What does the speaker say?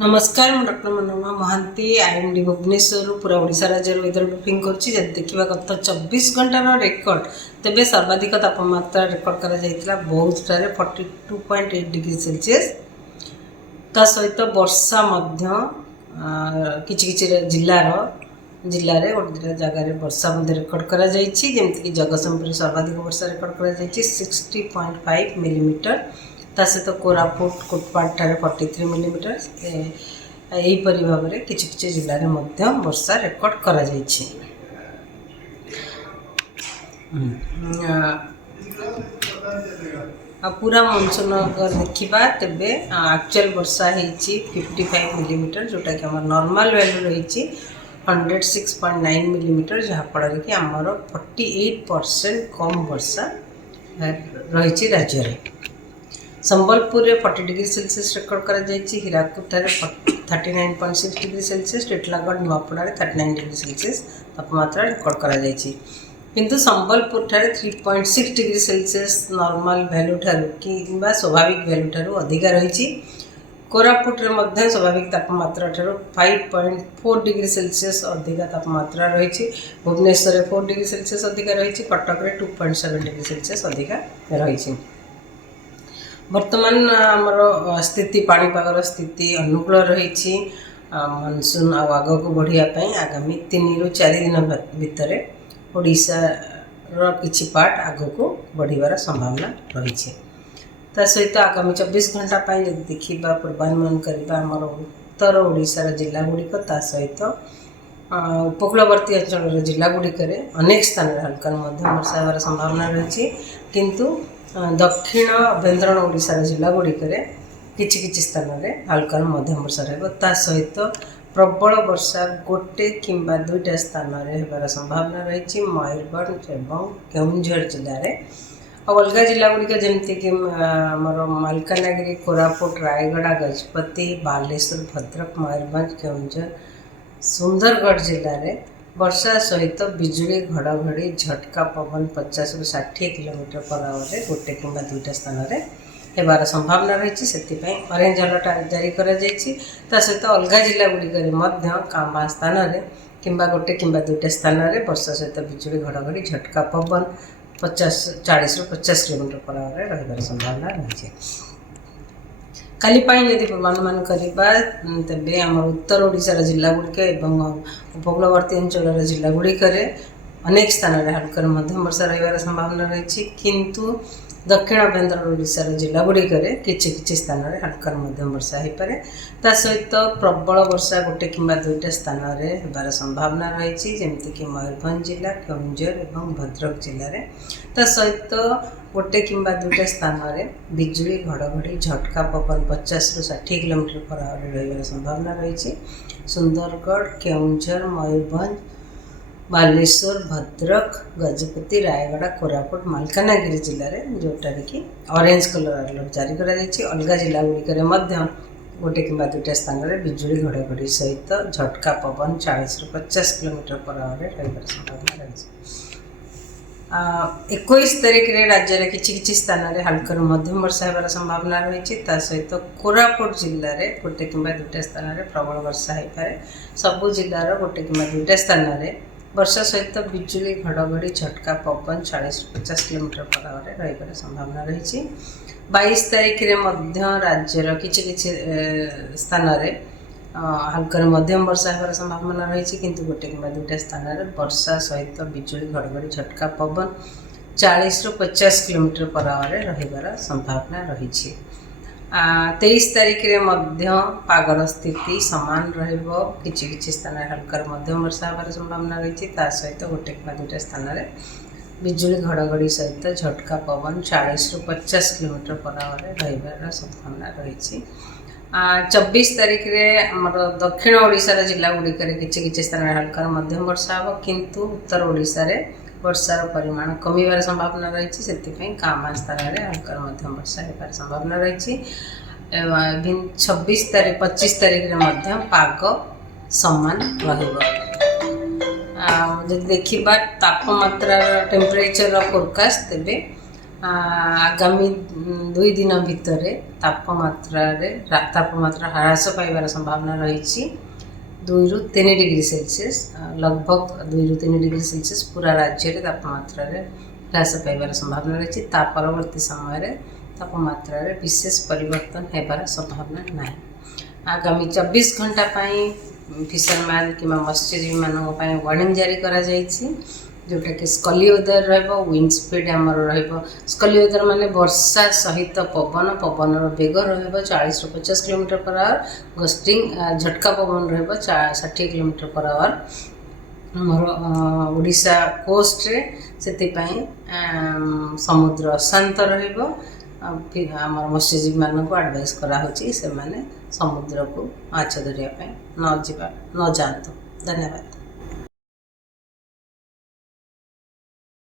नमस्कार मु doctor Manorama Mahanti IMD Bhubaneswar पूरा ओडिशा राज्य वेदर ब्रीफिंग करुच्ची देखा गत 24 घंटार रेकर्ड तेबे सर्वाधिक तापमात्रा रेकर्ड करा बौद्ध 42.8 डिग्री सेल्सियस ता सहित वर्षा किछि जिल्लार गोटे जगार वर्षा रेकर्ड करा जमिकी जगतसिंहपुर सर्वाधिक वर्षा रेकर्ड करा 60.5 मिलीमीटर ता सहित कोरापुट कोटपाड़ 43 मिलीमीटर यहीपरि भाव में किछि जिले में वर्षा रेकर्ड करा पूरा मनसून देखा तेबे एक्चुअल वर्षा होती 55 मिलीमीटर जोटा कि आम नॉर्मल वैल्यू रही 106.9 मिलीमीटर जहाँफल कि आमर 48% कम वर्षा रही राज्य में। संबलपुर में 40 डिग्री सेल्सियस रेकर्ड करा Hirakud 39.6 degree celsius Titlagarh Nuapada 39 degree celsius तापमात्रा रेकर्ड करा किंतु Sambalpur 3.6 degree celsius normal value कि स्वाभाविक वैल्यू ठारू अधिका रही। कोरापुट में स्वाभाविक तापमात्रा ठारू 5.4 डिग्री सेल्सियस अधिका तापमात्रा रही। भुवनेश्वर 4 डिग्री सेल्सियस अधिका रही। कटक में 2.7 डिग्री सेल्सियस अधिका रही। वर्तमान आमर स्थिति पाणीपागर स्थिति अनुकूल रही मनसून आग को बढ़ापी आगामी 3 ରୁ 4 दिन भितर ओडिशार किछि पार्ट आग को बढ़िबार संभावना रही। सहित आगामी 24 घंटा जब देखा पूर्वानुमान करवा आमर उत्तर ओडिशार जिला गुड़िक सहित उपकूलवर्ती अंचल जिला गुड़िक अनेक स्थान हल्का मध्यम वर्षा होवार संभावना रही। किंतु दक्षिण अभ्यंतरण ओडिशार जिला गुड़िक किछि स्थान में हल्का मध्यम वर्षा रहा सहित प्रबल वर्षा गोटे किंबा 2टा स्थान में होबार संभावना रही मयूरभंज एवं केउंझर जिले में। अलग जिला गुड़िक जमीक आमर मालकानगिरी कोरापुट रायगड़ा गजपति बालेश्वर भद्रक मयूरभंज केउंझर सुंदरगढ़ जिले में वर्षा सहित बिजुली घड़घड़ी झटका पवन 50 ରୁ 60 किलोमीटर पर आवर गोटे किंबा 2टा स्थान में होबार संभावना रही। से ऑरेंज अलर्ट जारी करा सहित अलग जिला गुड़िक कांबा स्थान में किंबा गोटे किंबा 2टा स्थान में वर्षा सहित बिजुली घड़घड़ी झटका पवन 40 ରୁ 50 किलोमीटर पर आवर रही संभावना रही। काली यदि पूर्वानुमान करवा तेबे आम उत्तर ओडिशार जिला गुड़िक उपकूलवर्ती अंचल जिला गुड़िक अनेक स्थान में हल्का मध्यम वर्षा रही संभावना रही। किंतु दक्षिण अभ्यंतरण ओडिशार जिला गुड़िक किछि स्थान में हल्का मध्यम वर्षा हो पाए सहित प्रबल वर्षा गोटे किंबा 2टा स्थान में होबार संभावना रही जमीक मयूरभंज जिला केउंझर एवं भद्रक जिले में सहित गोटे किंबा 2टा स्थान में बिजुली घड़घड़ी झटका पवन 50 ରୁ 60 किलोमीटर पर आवर रही संभावना रही। सुंदरगढ़ केउंझर मयूरभंज बालेश्वर भद्रक गजपति रायगड़ा कोरापुट मालकानगिरी जिले में जोटा कि ऑरेंज कलर अलर्ट जारी करा अलग जिला गुड़िक गोटे किंबा 2टा स्थान में बिजुली घड़घड़ी सहित झटका पवन 40 ରୁ 50 किलोमीटर पर आवर रही संभावना रही। 21 तारीख में राज्य में किछि स्थान में हल्का मध्यम वर्षा होबार संभावना रही। सहित कोरापुट जिले में गोटे किंबा 2टा स्थान में प्रबल वर्षा हो पाए सबू जिलार गोटे किंबा 2टा स्थान में वर्षा सहित बिजुली घड़घड़ी झटका पवन 40 ରୁ 50 किलोमीटर पर आवर रही संभावना रही। 22 तारीख में राज्यर किछि स्थान में हल्का मध्यम वर्षा होबार संभावना रही। किंतु गोटे किंबा 2टा स्थान में वर्षा सहित बिजुली घड़घड़ी झटका पवन 40 ରୁ 50 किलोमीटर पर आवर रही संभावना रही। 23 तारीख में पागर स्थिति सामान रही स्थान में हल्का मध्यम वर्षा होबार संभावना रही सहित गोटे किंबा 2टा स्थान में बिजुली घड़घड़ी सहित झटका पवन 40 ରୁ 50 किलोमीटर पर आवर रही संभावना रही। 24 तारीख में आमर दक्षिण ओडिशार जिला गुड़िक किछि स्थान में हल्का मध्यम वर्षा हो किंतु उत्तर ओडिशार वर्षार परिमाण कमिबार संभावना रही। से कांबा स्थान में हल्का मध्यम वर्षा होबार संभावना रही। 25 तारीख में पाग समान रही। देखा तापमात्रा टेम्परेचर फोरकास्ट तेबे ଆଗାମୀ 2 ଦିନ ଭିତରେ ତାପମାତ୍ରା ହ୍ରାସ ପାଇବାର ସମ୍ଭାବନା ରହିଛି 2 ରୁ 3 डिग्री सेल्सियस। लगभग 2 ରୁ 3 डिग्री सेल्सियस पूरा राज्य में तापमात्रा ह्रास पाइबार संभावना रही। परवर्ती समय तापमात्रा विशेष परिवर्तन होबार संभावना ना। आगामी 24 घंटा फिशरमैन कि मत्स्यजीवी मानों वार्निंग जारी करा जायछि, जोटा कि स्कली वेदर विंड स्पीड आमर स्कली वेदर माने वर्षा सहित पवन बेग 40 ରୁ 50 किलोमीटर पर आवर, गस्टिंग झटका पवन 60 किलोमीटर पर आवर आमर ओडिशा कोस्ट रे। से समुद्र अशांत आमर मत्स्यजीवी मान को एडवाइस कराहोछि से माने समुद्र को माछ धरिया न जातु। धन्यवाद।